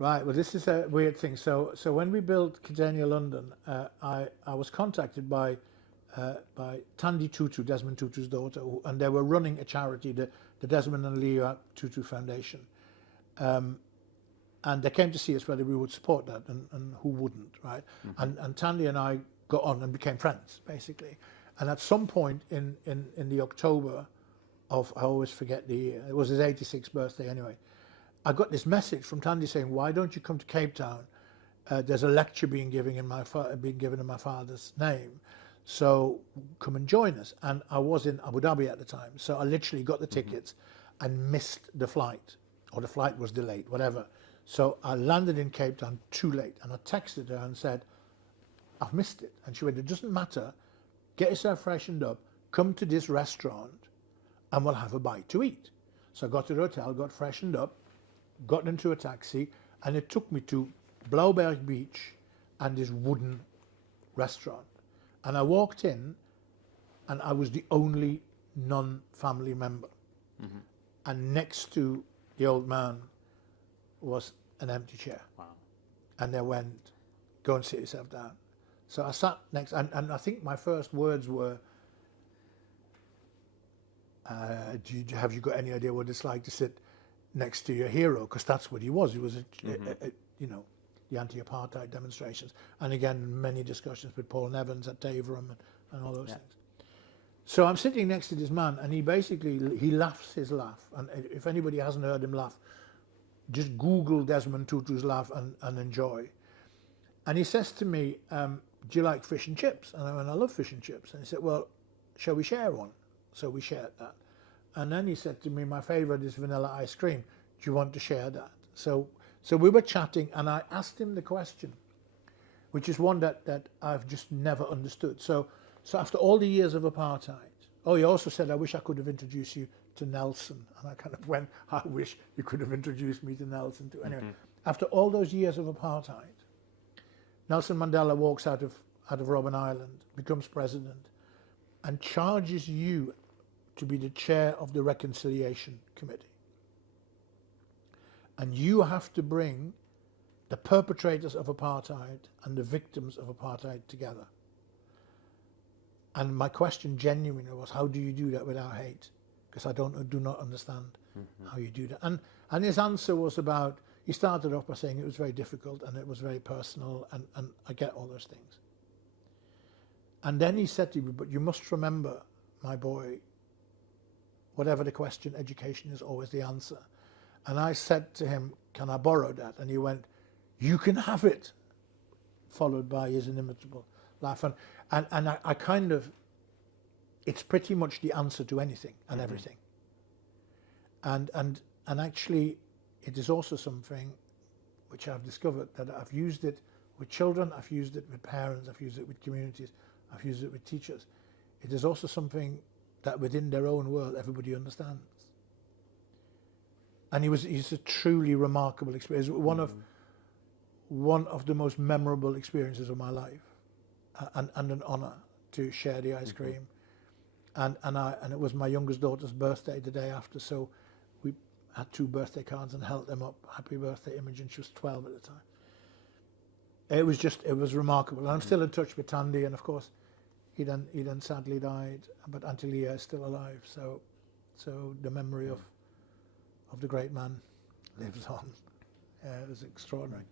Right. Well, this is a weird thing. So when we built Catania London, I was contacted by Tandy Tutu, Desmond Tutu's daughter, and they were running a charity, the Desmond and Leah Tutu Foundation. And they came to see us whether we would support that, and who wouldn't, right? And Tandy and I got on and became friends, basically. And at some point in the October of, I always forget the year, it was his 86th birthday anyway, I got this message from Tandy saying, why don't you come to Cape Town? There's a lecture being given in my father's name. So come and join us. And I was in Abu Dhabi at the time. So I literally got the tickets and missed the flight, or the flight was delayed, whatever. So I landed in Cape Town too late. And I texted her and said, I've missed it. And she went, it doesn't matter. Get yourself freshened up. Come to this restaurant and we'll have a bite to eat. So I got to the hotel, got freshened up, got into a taxi, and it took me to Blauberg Beach and this wooden restaurant. And I walked in, and I was the only non-family member. And next to the old man was an empty chair. Wow. And they went, go and sit yourself down. So I sat next, and I think my first words were, have you got any idea what it's like to sit next to your hero? Because that's what he was. He was, you know, the anti-apartheid demonstrations. And again, many discussions with Paul Nevins at Taverham and all those things. So I'm sitting next to this man, and he laughs his laugh. And if anybody hasn't heard him laugh, just Google Desmond Tutu's laugh and enjoy. And he says to me, do you like fish and chips? And I went, I love fish and chips. And he said, well, shall we share one? So we shared that. And then he said to me, my favorite is vanilla ice cream. Do you want to share that? So we were chatting, and I asked him the question, which is one that I've just never understood. So after all the years of apartheid, he also said, I wish I could have introduced you to Nelson. And I kind of went, I wish you could have introduced me to Nelson too. Anyway, after all those years of apartheid, Nelson Mandela walks out of Robben Island, becomes president, and charges you to be the chair of the Reconciliation Committee. And you have to bring the perpetrators of apartheid and the victims of apartheid together. And my question genuinely was, how do you do that without hate? Because I do not understand how you do that. And his answer was about, he started off by saying it was very difficult and it was very personal, and I get all those things. And then he said to me, but you must remember, my boy, whatever the question, education is always the answer. And I said to him, can I borrow that? And he went, you can have it, followed by his inimitable laugh. And I kind of, it's pretty much the answer to anything and everything. And actually, it is also something which I've discovered, that I've used it with children, I've used it with parents, I've used it with communities, I've used it with teachers. It is also something that within their own world everybody understands. And he's a truly remarkable experience. One of the most memorable experiences of my life, and an honour to share the ice cream. And it was my youngest daughter's birthday the day after, so we had 2 birthday cards and held them up, happy birthday, Imogen. She was 12 at the time. It was remarkable. And I'm still in touch with Tandy, and of course he then sadly died, but Auntie Leah is still alive, so the memory of the great man lives on. It was extraordinary.